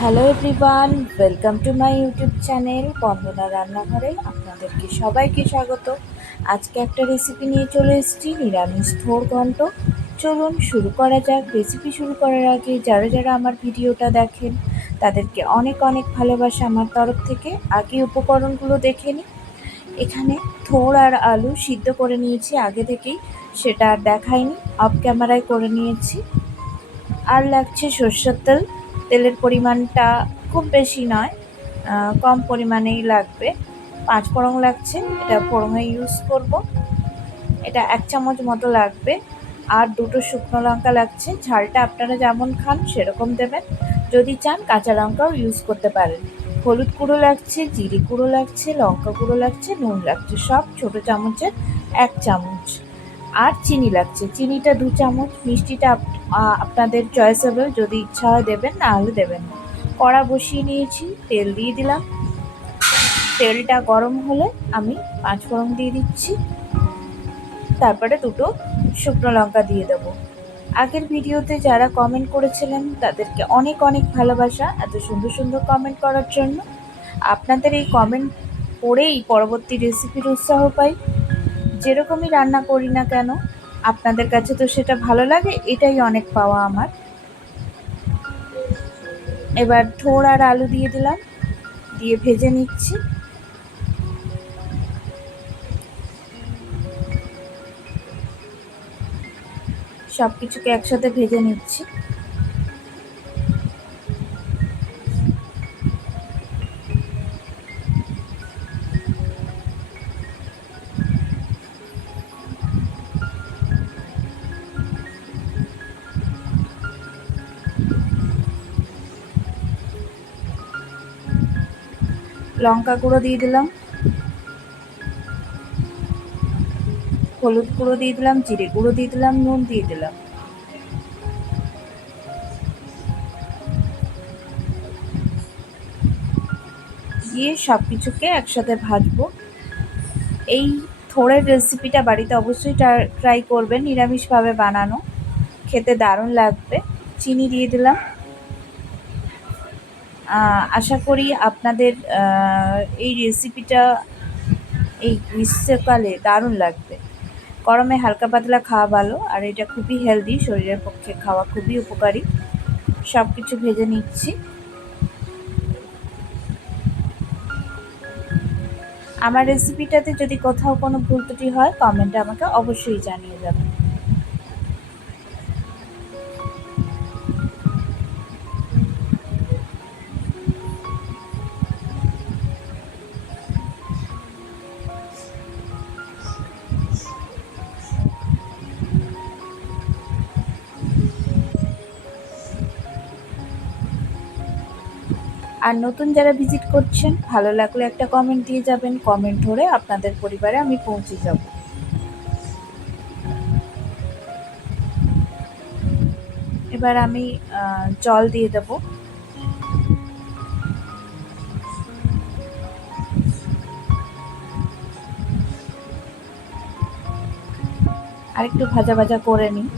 Hello everyone, welcome to my YouTube channel Bandana রান্নাঘরে। আপনাদেরকে সবাইকে স্বাগত। আজকে একটা রেসিপি নিয়ে চলে এসেছি, নিরামিষ থোড় ঘন্ট। চলুন শুরু করা যাক। রেসিপি শুরু করার আগে যারা যারা আমার ভিডিওটা দেখেন তাদেরকে অনেক অনেক ভালোবাসা আমার তরফ থেকে। আগে উপকরণগুলো দেখে নিই। এখানে থোড় আর আলু সিদ্ধ করে নিয়েছি আগে থেকেই, সেটা আর দেখাইনি, অফ ক্যামেরায় করে নিয়েছি। আর লাগছে সর্ষের তেল। তেলের পরিমাণটা খুব বেশি নয়, কম পরিমাণেই লাগবে। 5 ফোড়ন লাগছে, এটা ফোড়নে ইউজ করব। এটা 1 চামচ মতো লাগবে। আর 2টো শুকনো লঙ্কা লাগছে, ঝালটা আপনারা যেমন খান সেরকম দেবেন, যদি চান কাঁচা লঙ্কাও ইউজ করতে পারেন। হলুদ গুঁড়ো লাগছে, জিরে গুঁড়ো লাগছে, লঙ্কা গুঁড়ো লাগছে, নুন লাগছে, সব ছোটো চামচের 1 চামচ। আর চিনি লাগছে, চিনিটা 2 চামচ। মিষ্টিটা আপনাদের চয়েসেবল, যদি ইচ্ছা হয় দেবেন, না হলে দেবেন না। কড়া বসিয়ে নিয়েছি, তেল দিয়ে দিলাম। তেলটা গরম হলে আমি 5 ফোড়ন দিয়ে দিচ্ছি, তারপরে 2টো শুকনো লঙ্কা দিয়ে দেবো। আগের ভিডিওতে যারা কমেন্ট করেছিলেন তাদেরকে অনেক অনেক ভালোবাসা, এত সুন্দর সুন্দর কমেন্ট করার জন্য। আপনাদের এই কমেন্ট পড়েই পরবর্তী রেসিপির উৎসাহ পাই। যেরকমই রান্না করি না কেন, আপনাদের কাছে তো সেটা ভালো লাগে, এটাই অনেক পাওয়া আমার। এবার থোড় আর আলু দিয়ে দিলাম, দিয়ে ভেজে নিচ্ছি। সব কিছুকে একসাথে ভেজে নিচ্ছি। লঙ্কা গুঁড়ো দিয়ে দিলাম, হলুদ গুঁড়ো দিয়ে দিলাম, জিরে গুঁড়ো দিয়ে দিলাম, নুন দিয়ে দিলাম। দিয়ে সব কিছুকে একসাথে ভাজবো। এই থোড়ের রেসিপিটা বাড়িতে অবশ্যই ট্রাই করবেন, নিরামিষভাবে বানানো, খেতে দারুণ লাগবে। চিনি দিয়ে দিলাম। আশা করি আপনাদের এই রেসিপিটা এই গ্রীষ্মকালে দারুণ লাগবে। গরমে হালকা পাতলা খাওয়া ভালো, আর এটা খুবই হেলদি, শরীরের পক্ষে খাওয়া খুবই উপকারী। সব কিছু ভেজে নিচ্ছি। আমার রেসিপিটাতে যদি কোথাও কোনো ভুল ত্রুটি হয় কমেন্টে আমাকে অবশ্যই জানিয়ে যাবেন। আর নতুন যারা ভিজিট করছেন, ভালো লাগলে একটা কমেন্ট দিয়ে যাবেন, কমেন্ট ধরে আপনাদের পরিবারে আমি পৌঁছে যাব। এবার আমি জল দিয়ে দেব। আর একটু ভাজা ভাজা করে নিই।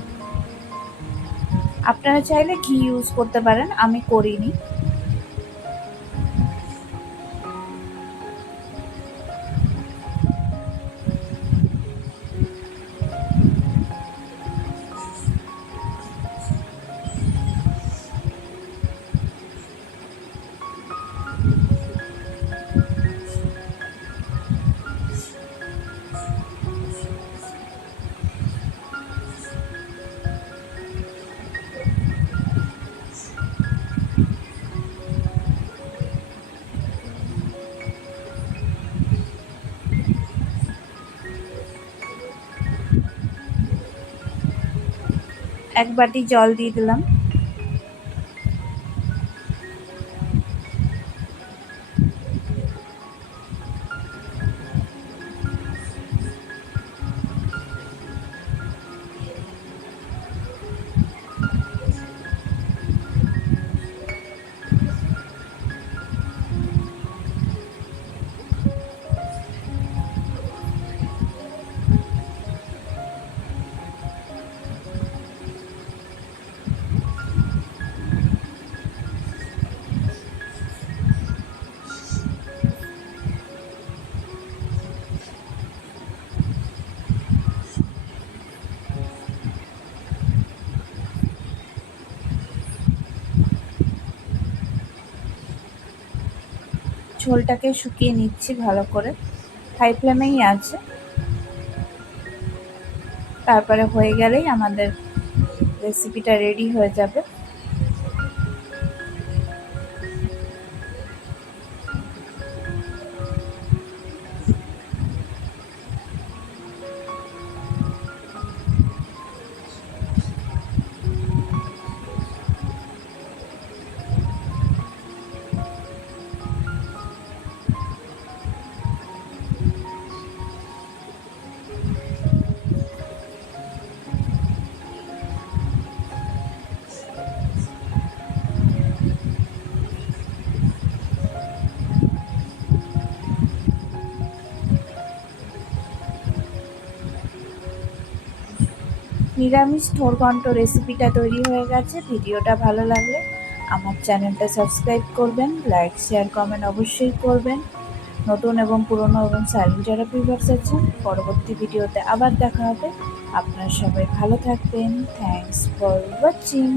আপনারা চাইলে ঘি ইউজ করতে পারেন, আমি করিনি। এক বাটি জল দিয়ে দিলাম। ঝোলটাকে শুকিয়ে নিচ্ছি ভালো করে, হাই ফ্লেমেই আছে। তারপরে হয়ে গেলেই আমাদের রেসিপিটা রেডি হয়ে যাবে। নিরামিষ থোরঘন্ট রেসিপিটা তৈরি হয়ে গেছে। ভিডিওটা ভালো লাগলে আমার চ্যানেলটা সাবস্ক্রাইব করবেন, লাইক শেয়ার কমেন্ট অবশ্যই করবেন। নতুন এবং পুরনো এবং সাইলেন্ট যারা ভিউয়ার্স আছেন, পরবর্তী ভিডিওতে আবার দেখা হবে। আপনারা সবাই ভালো থাকবেন। Thanks for watching.